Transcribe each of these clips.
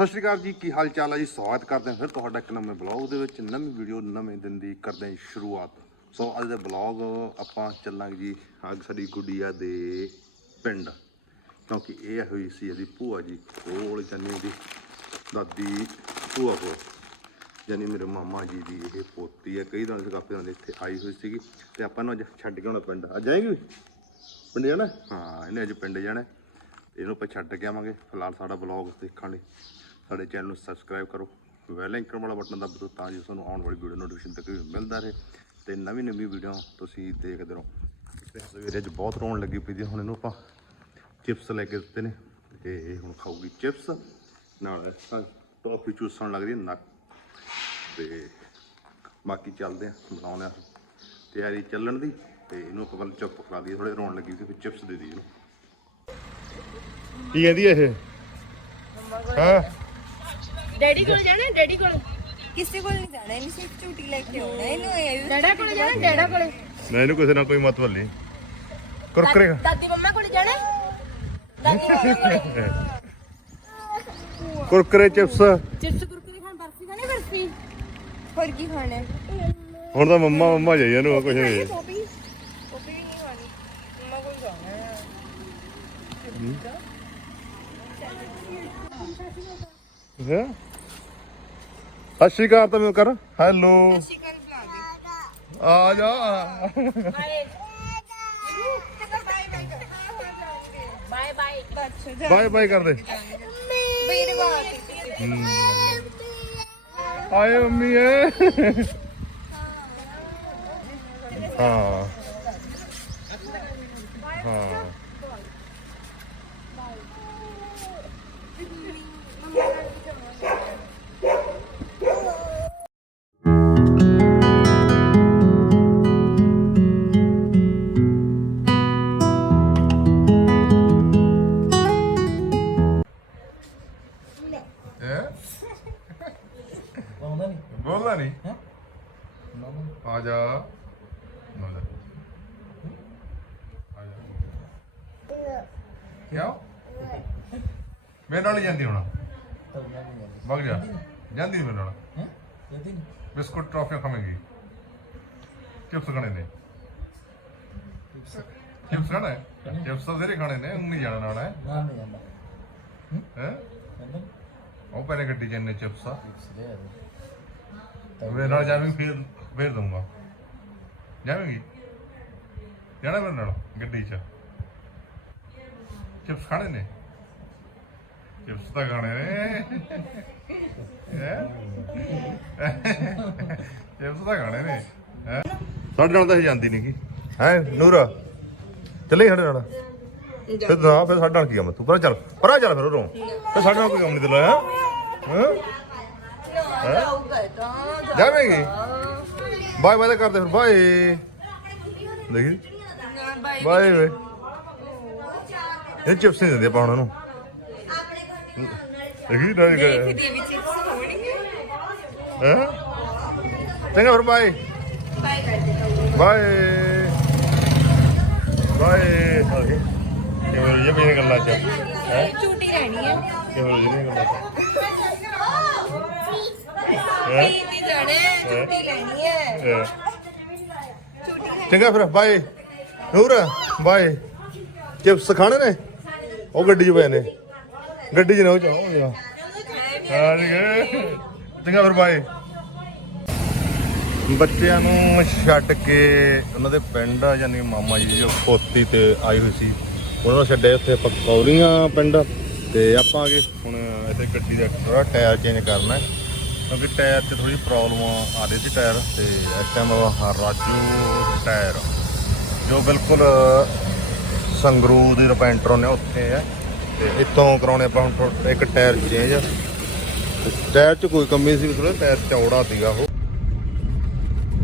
ਸਤਿ ਸ਼੍ਰੀ ਅਕਾਲ ਜੀ, ਕੀ ਹਾਲ ਚਾਲ ਹੈ ਜੀ? ਸਵਾਗਤ ਕਰਦੇ ਹਾਂ ਫਿਰ ਤੁਹਾਡਾ ਇੱਕ ਨਵੇਂ ਬਲੌਗ ਦੇ ਵਿੱਚ। ਨਵੀਂ ਵੀਡੀਓ, ਨਵੇਂ ਦਿਨ ਦੀ ਕਰਦੇ ਹਾਂ ਸ਼ੁਰੂਆਤ। ਸੋ ਅੱਜ ਦਾ ਬਲੌਗ ਆਪਾਂ ਚੱਲਾਂਗੇ ਜੀ ਅੱਜ ਸਾਡੀ ਗੁੱਡੀਆ ਦੇ ਪਿੰਡ। ਕਿਉਂਕਿ ਇਹ ਹੋਈ ਸੀ ਇਹਦੀ ਭੂਆ ਜੀ ਕੋਲ ਜਾਨੀ ਦੀ ਦਾਦੀ ਭੂਆ ਕੋਲ। ਜਾਨੀ ਮੇਰੇ ਮਾਮਾ ਜੀ ਦੀ ਇਹ ਪੋਤੀ ਹੈ। ਕਈ ਦਿਨਾਂ ਕਾਫੀ ਦਿਨਾਂ ਦੀ ਇੱਥੇ ਆਈ ਹੋਈ ਸੀਗੀ ਤੇ ਆਪਾਂ ਨੂੰ ਅੱਜ ਛੱਡ ਕੇ ਆਉਣਾ ਪਿੰਡ। ਅੱਜ ਜਾਏਗੀ ਪਿੰਡ ਜਾਣਾ? ਹਾਂ, ਇਹਨੇ ਅੱਜ ਪਿੰਡ ਜਾਣਾ। ਇਹਨੂੰ ਆਪਾਂ ਛੱਡ ਕੇ ਆਵਾਂਗੇ। ਫਿਲਹਾਲ ਸਾਡਾ ਬਲੌਗ ਦੇਖਣ ਲਈ। ਸਾਡੇ ਚੈਨਲ ਨੂੰ ਸਬਸਕ੍ਰਾਈਬ ਕਰੋ ਬੈਲ ਆਈਕਨ ਵਾਲਾ ਬਟਨ ਦਬਾਓ ਤਾਂ ਜੋ ਤੁਹਾਨੂੰ ਆਉਣ ਵਾਲੀ ਵੀਡੀਓ ਨੋਟੀਫਿਕੇਸ਼ਨ ਤੱਕ ਮਿਲਦਾ ਰਹੇ। ਤੇ ਨਵੀਂ ਨਵੀਂ ਵੀਡੀਓ ਤੁਸੀਂ ਦੇਖਦੇ ਰਹੋ। ਤੇ ਸਵੇਰੇ ਅੱਜ ਬਹੁਤ ਰੋਣ ਲੱਗੀ ਪਈ ਦੀ ਹੁਣ ਇਹਨੂੰ ਆਪਾਂ ਚਿਪਸ ਲੈ ਕੇ ਦਿੱਤੇ ਨੇ। ਤੇ ਇਹ ਹੁਣ ਖਾਊਗੀ ਚਿਪਸ ਨਾਲ ਟੌਫੀ ਚੂਸਣ ਲੱਗਦੀ ਹੈ ਨੱਕ। ਤੇ ਬਾਕੀ ਚੱਲਦੇ ਆ ਬਣਾਉਂਦੇ ਆ ਤਿਆਰੀ ਚੱਲਣ ਦੀ ਤੇ ਇਹਨੂੰ ਆਪਾਂ ਪਹਿਲਾਂ ਚੁੱਪ ਕਰਾ ਦਈਏ ਥੋੜੇ ਰੋਣ ਲੱਗੀ ਸੀ ਫਿਰ ਚਿਪਸ ਦੇ ਦਈਏ ਇਹਨੂੰ। ਕੀ ਕਹਿੰਦੀ ਇਹ? ਹਾਂ? ਡੈਡੀ ਕੋਲ ਜਾਣਾ ਡੈਡੀ ਕੋਲ? ਕਿਸੇ ਕੋਲ ਨਹੀਂ ਜਾਣਾ ਇਹਨੂੰ ਸਿਰਫ ਝੂਟੀ ਲੈ ਕੇ ਆਉਣਾ ਇਹਨੂੰ ਇਹ ਡੈਡਾ ਕੋਲ ਜਾਣਾ ਡੈਡਾ ਕੋਲ? ਮੈਂ ਇਹਨੂੰ ਕਿਸੇ ਨਾਲ ਕੋਈ ਮਤਲਬ ਨਹੀਂ ਕੁਰਕਰੇ ਦਾਦੀ ਮੰਮਾ ਕੋਲ ਜਾਣਾ ਦਾਦੀ ਮੰਮਾ ਕੋਲ? ਕੁਰਕਰੇ ਚਿਪਸ। ਚਿਪਸ ਕੁਰਕੁਰੇ ਖਾਣ ਬਰਫੀ ਖਾਣੀ ਬਰਫੀ? ਹੋਰ ਕੀ ਖਾਣਾ ਹੈ? ਹੁਣ ਤਾਂ ਮੰਮਾ ਮੰਮਾ ਜਾਈ ਇਹਨੂੰ ਕੁਝ ਨਹੀਂ ਪੋਪੀ ਪੋਪੀ ਵੀ ਨਹੀਂ ਖਾਣੀ। ਮੰਮਾ ਕੋਲ ਜਾਣਾ ਹੈ। ਹੈ? ਸਤਿ ਸ਼੍ਰੀ ਅਕਾਲ ਤਾਂ ਮੈਂ ਕਰ। ਹੈਲੋ। ਸ਼ਿਕਰ ਬੁਲਾ ਦੇ ਆ ਜਾ। ਬਾਏ ਬਾਏ ਬਾਏ ਬਾਏ ਕਰ ਦੇ। ਮੇਰੇ ਆਏ ਮੰਮੀ ਏ। ਹਾਂ। ਆਉਂਦਾ ਨਹੀਂ ਬੋਲਦਾ ਨਹੀਂ ਹੈ? ਆ ਜਾ। ਆ ਜਾ। ਆ ਜਾ ਕਿਉਂ? ਮੇਰੇ ਨਾਲ ਹੀ ਜਾਂਦੀ ਹੁਣ। ਤਾਂ ਮੈਂ ਨਹੀਂ ਜਾਂਦੀ ਵਗ ਜਾ। ਜਾਂਦੀ ਨੀ ਮੇਰੇ ਨਾਲ। ਹੈ? ਜਾਂਦੀ ਨਹੀਂ ਬਿਸਕੁਟ ਟੌਫੀਆਂ ਖਾਵੇਂਗੀ। ਚਿਪਸ ਖਾਣੇ ਨੇ। ਚਿਪਸ। ਖਾਣਾ? ਹੈ ਚਿਪਸ ਤਾਂ ਜ਼ਰੇ ਖਾਣੇ ਨੇ ਉਹ ਨਹੀਂ ਜਾਣਾ ਨਾਲ ਹੈ? ਨਾ ਨਹੀਂ ਜਾਂਦਾ ਹੈ? ਜਾਂਦਾ ਨਹੀਂ ਉਹ ਪਹਿਲੇ ਗੱਡੀ ਚ ਇੰਨੇ ਚਿਪਸ ਆ। ਮੇਰੇ ਨਾਲ ਜਾਵੇਂਗੀ ਫੇਰ ਫੇਰ ਦਊਂਗਾ। ਜਾਵੇਂਗੀ? ਜਾਣਾ ਮੇਰੇ ਨਾਲ ਗੱਡੀ 'ਚ? ਚਿਪਸ ਖਾਣੇ ਨੇ? ਚਿਪਸ ਤਾਂ ਖਾਣੇ ਨੇ। ਹੈਂ? ਚਿਪਸ ਤਾਂ ਖਾਣੇ ਨੇ। ਹੈਂ? ਸਾਡੇ ਨਾਲ ਤਾਂ ਇਹ ਜਾਂਦੀ ਨਹੀਂ ਕੀ ਹੈ ਨੂਰਾ? ਚੱਲੇ ਸਾਡੇ ਨਾਲ। ਫਿਰ ਤਾਂ ਫਿਰ ਸਾਡੇ ਨਾਲ ਕੀ ਕੰਮ ਤੂੰ ਪਰਾਂ ਚੱਲ। ਪਰਾਂ ਚੱਲ ਫਿਰ ਉਰੋਂ ਫਿਰ ਸਾਡੇ ਨਾਲ ਕੋਈ ਕੰਮ ਨਹੀਂ ਦਿਲਾ ਹੈ? ਹੈ? ਜਾਊਗਾ ਤਾਂ ਜਾਵੇਂਗੀ? ਬਾਏ ਬਾਏ ਕਰਦੇ ਫਿਰ ਬਾਏ। ਦੇਖੀ? ਬਾਏ ਵੇ। ਇਹ ਚਿਪਸ ਨਹੀਂ ਦਿੰਦੇ ਆਪਾਂ ਉਹਨਾਂ ਨੂੰ ਦੇਖੀ ਨਾ ਗਏ ਦੇ ਵਿੱਚ ਚਿਪਸ ਹੋਣਗੇ। ਹੈ? ਚੰਗਾ ਫਿਰ ਬਾਏ। ਬਾਈ ਕਰ ਦੇ ਬਾਏ। ਬਾਏ। ਕਿਵੇਂ ਇਹ ਵੀ ਗੱਲਾਂ ਚ? ਹੈ? ਝੂਟੀ ਰਹਿਣੀ ਹੈ ਕਿਵੇਂ ਇਹ ਗੱਲਾਂ ਚ? ਨਹੀਂ ਨਹੀਂ ਜਾਣਾ ਹੈ, ਲੈਣੀ ਹੈ। ਹੈ ਚੰਗਾ ਫਿਰ ਬਾਏ। ਨੂਰ ਬਾਏ। ਚਿਪਸ ਖਾਣੇ ਨੇ ਉਹ ਗੱਡੀ 'ਚ ਪਏ ਨੇ। ਗੱਡੀ 'ਚ ਨੇ ਉਹ ਚ ਉਹ ਜਾ। ਹਾਂ ਠੀਕ ਹੈ ਚੰਗਾ ਫਿਰ ਬਾਏ। ਬੱਚਿਆਂ ਨੂੰ ਛੱਡ ਕੇ ਉਹਨਾਂ ਦੇ ਪਿੰਡ ਯਾਨੀ ਮਾਮਾ ਜੀ ਦੀ ਜੋ ਪੋਤੀ ਤੇ ਆਈ ਹੋਈ ਸੀ। ਉਹਨਾਂ ਨੂੰ ਛੱਡੇ ਉੱਥੇ ਪਕੌੜੀਆਂ ਪਿੰਡ। ਤੇ ਆਪਾਂ ਆ ਹੁਣ ਇੱਥੇ ਗੱਡੀ ਦਾ ਥੋੜਾ ਟਾਇਰ ਚੇਂਜ ਕਰਨਾ। ਹੈ ਕਿਉਂਕਿ ਟਾਇਰ 'ਚ ਥੋੜੀ ਪ੍ਰੋਬਲਮ ਆ ਰਹੀ ਸੀ ਟਾਇਰ ਤੇ ਇਸ ਟਾਈਮ ਰਾਜੂ ਟਾਇਰ, ਜੋ ਬਿਲਕੁਲ, ਸੰਗਰੂਰ ਦੀ ਰਪੈਂਟਰ ਨੇ ਉੱਥੇ ਹੈ ਤੇ ਇੱਥੋਂ ਕਰਾਉਣੇ ਆਪਾਂ ਹੁਣ ਇੱਕ ਟਾਇਰ ਚੇਂਜ ਟਾਇਰ 'ਚ ਕੋਈ ਕਮੀ ਸੀ ਥੋੜਾ ਟਾਇਰ ਚੌੜਾ ਸੀਗਾ ਉਹ।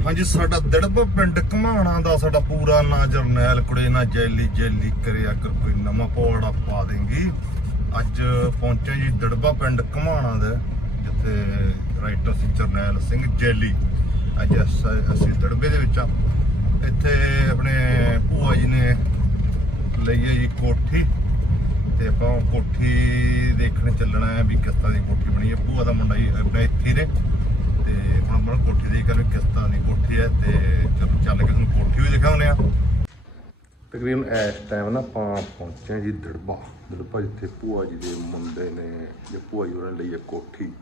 ਹਾਂਜੀ, ਸਾਡਾ ਦੜਬ ਪਿੰਡ ਘਮਾਣਾ ਦਾ ਸਾਡਾ ਪੂਰਾ ਨਾਂ ਜਰਨੈਲ ਕੁੜੇ, ਨਾ ਜੈਲੀ ਜੈਲੀ ਕਰਿਆ ਕਰ ਕੋਈ ਨਵਾਂ ਪੌੜਾ ਪਾ ਦੇਂਗੀ। ਅੱਜ ਪਹੁੰਚੇ ਜੀ ਦੜਬਾ ਪਿੰਡ ਘਮਾਣਾ ਦਾ, ਜਿੱਥੇ ਰਾਈਟਰ ਸੀ ਜਰਨੈਲ ਸਿੰਘ ਜੈਲੀ। ਅੱਜ ਅਸੀਂ ਦੜਬੇ ਦੇ ਵਿੱਚ ਆ। ਇੱਥੇ ਆਪਣੇ ਭੂਆ ਜੀ ਨੇ ਲਈ ਹੈ ਜੀ ਕੋਠੀ। ਤੇ ਆਪਾਂ ਕੋਠੀ ਦੇਖਣ ਚੱਲਣਾ ਹੈ ਵੀ ਕਿਸ ਤਰ੍ਹਾਂ ਦੀ ਕੋਠੀ ਬਣੀ ਹੈ। ਭੂਆ ਦਾ ਮੁੰਡਾ ਹੀ ਆਪਣਾ ਇੱਥੇ ਨੇ। ਤੇ ਹੁਣ ਆਪਾਂ ਕੋਠੀ ਦੇਖ ਕੇ ਕਿਸ ਤਰ੍ਹਾਂ ਦੀ ਕੋਠੀ ਹੈ। ਤੇ ਚਲੋ, ਚੱਲ ਕੇ ਤੁਹਾਨੂੰ ਕੋਠੀ ਵੀ ਦਿਖਾਉਂਦੇ ਆ ਤਕਰੀਬਨ ਇਸ ਟਾਈਮ ਨਾ ਆਪਾਂ ਪਹੁੰਚੇ ਜੀ ਦੜਬਾ। ਦੜਬਾ ਜਿੱਥੇ ਭੂਆ ਜੀ ਦੇ ਮੁੰਡੇ ਨੇ, ਜੇ ਭੂਆ ਜੀ ਉਹਨਾਂ ਲਈ ਹੈ ਕੋਠੀ।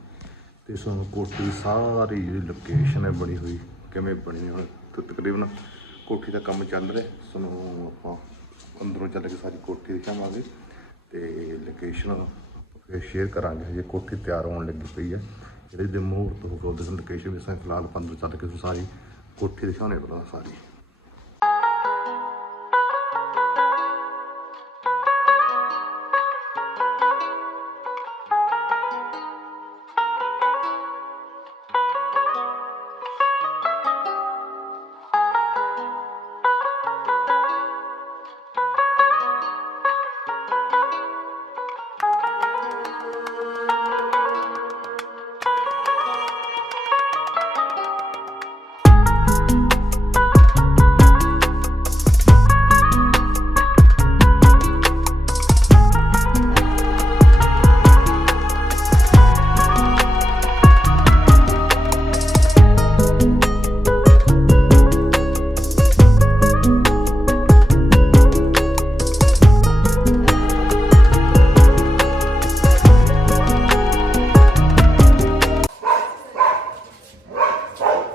ਤੇ ਸਾਨੂੰ ਕੋਠੀ ਦੀ ਸਾਰੀ ਜਿਹੜੀ ਲੋਕੇਸ਼ਨ ਹੈ ਬਣੀ ਹੋਈ, ਕਿਵੇਂ ਬਣੀ ਹੁਣ ਤੇ ਤਕਰੀਬਨ ਕੋਠੀ ਦਾ ਕੰਮ ਚੱਲ ਰਿਹਾ, ਸਾਨੂੰ ਆਪਾਂ ਅੰਦਰੋਂ ਚੱਲ ਕੇ ਸਾਰੀ ਕੋਠੀ ਦਿਖਾਵਾਂਗੇ ਤੇ ਲੋਕੇਸ਼ਨ ਫਿਰ ਸ਼ੇਅਰ ਕਰਾਂਗੇ ਜੇ ਕੋਠੀ ਤਿਆਰ ਹੋਣ ਲੱਗੀ ਪਈ ਹੈ। ਜਿਹੜੇ ਦੇ ਮੂਹਰਤ ਹੋ ਗਿਆ ਉਹਦੇ ਲੋਕੇਸ਼ਨ ਵੀ ਸਾਨੂੰ ਫਿਲਹਾਲ ਆਪਾਂ ਅੰਦਰ ਚੱਲ ਕੇ ਸਾਰੀ ਕੋਠੀ ਦਿਖਾਉਣੇ ਪਹਿਲਾਂ ਸਾਰੀ।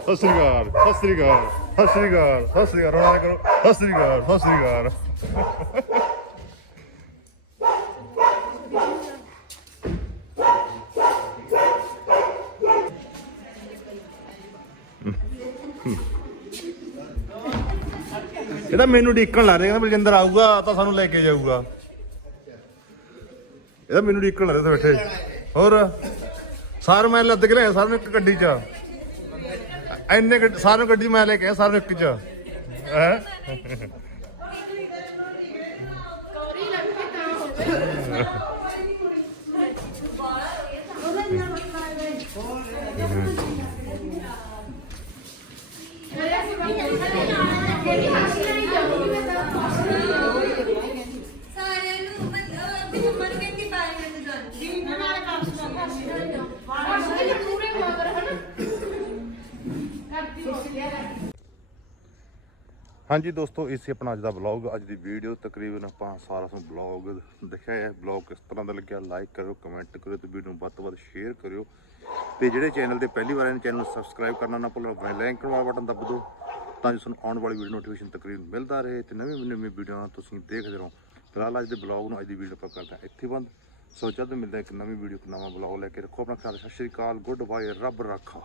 ਸਤਿ ਸ੍ਰੀ ਅਕਾਲ, ਸਤਿ ਸ੍ਰੀ ਅਕਾਲ, ਸਤਿ ਸ੍ਰੀ ਅਕਾਲ, ਸਤਿ ਸ੍ਰੀ ਅਕਾਲ ਰੋਣਾ ਕਰੋ, ਸਤਿ ਸ੍ਰੀ ਅਕਾਲ, ਸਤਿ ਸ੍ਰੀ ਅਕਾਲ। ਇਹਦਾ ਮੈਨੂੰ ਢੀਕਣ ਲੱਗ ਰਿਹਾ, ਕਹਿੰਦਾ ਬਲਜਿੰਦਰ ਆਊਗਾ, ਤਾਂ ਸਾਨੂੰ ਲੈ ਕੇ ਜਾਊਗਾ। ਇਹਦਾ ਮੈਨੂੰ ਡੀਕਣ ਲੱਗ ਰਿਹਾ ਉੱਥੇ ਬੈਠੇ। ਹੋਰ, ਸਾਰ ਮੈਂ ਲੱਦ ਕੇ ਲਿਆ ਸਾਰ ਨੂੰ ਇੱਕ ਗੱਡੀ 'ਚ। ਐਨੇ ਗੱਡ- ਸਾਰਿਆਂ ਨੂੰ ਗੱਡੀ ਮੈਂ ਲੈ ਕੇ ਆਇਆ ਸਾਰਿਆਂ ਨੂੰ ਇੱਕ 'ਚ। ਹੈ? ਹਾਂਜੀ ਦੋਸਤੋ, ਇਹ ਸੀ ਆਪਣਾ ਅੱਜ ਦਾ ਵਲੌਗ ਅੱਜ ਦੀ ਵੀਡੀਓ ਤਕਰੀਬਨ ਆਪਾਂ ਸਾਰਾ ਤੁਹਾਨੂੰ ਵਲੌਗ ਦਿਖਾਇਆ ਹੈ। ਵਲੌਗ ਕਿਸ ਤਰ੍ਹਾਂ ਦਾ ਲੱਗਿਆ ਲਾਈਕ ਕਰਿਓ ਕਮੈਂਟ ਕਰਿਓ ਤੇ ਵੀਡੀਓ ਨੂੰ ਵੱਧ ਤੋਂ ਵੱਧ ਸ਼ੇਅਰ ਕਰਿਓ। ਤੇ ਜਿਹੜੇ ਚੈਨਲ ਤੇ ਪਹਿਲੀ ਵਾਰ ਆਏ ਚੈਨਲ ਨੂੰ ਸਬਸਕ੍ਰਾਈਬ ਕਰਨਾ ਨਾ ਭੁੱਲੋ ਬੈਲ ਆਈਕਨ ਵਾਲਾ ਬਟਨ ਦੱਬ ਦਿਓ ਤਾਂ ਜੋ ਤੁਹਾਨੂੰ ਆਉਣ ਵਾਲੀ ਵੀਡੀਓ ਨੋਟੀਫਿਕੇਸ਼ਨ ਤਕਰੀਬਨ ਮਿਲਦਾ ਰਹੇ ਤੇ ਨਵੀਂ ਨਵੀਂ ਵੀਡੀਓਆਂ ਤੁਸੀਂ ਦੇਖਦੇ ਰਹੋ। ਫਿਲਹਾਲ ਅੱਜ ਦੇ ਵਲੌਗ ਨੂੰ ਅੱਜ ਦੀ ਵੀਡੀਓ ਆਪਾਂ ਕਰਦੇ ਹਾਂ ਇੱਥੇ ਬੰਦ। ਸੋ ਜਦ ਮਿਲਦਾ ਇੱਕ ਨਵੀਂ ਵੀਡੀਓ ਇੱਕ ਨਵਾਂ ਵਲੌਗ ਲੈ ਕੇ। ਰੱਖੋ ਆਪਣਾ ਖਿਆਲ, ਸਤਿ ਸ਼੍ਰੀ ਅਕਾਲ ਗੁੱਡ ਬਾਏ ਰੱਬ ਰਾਖਾ।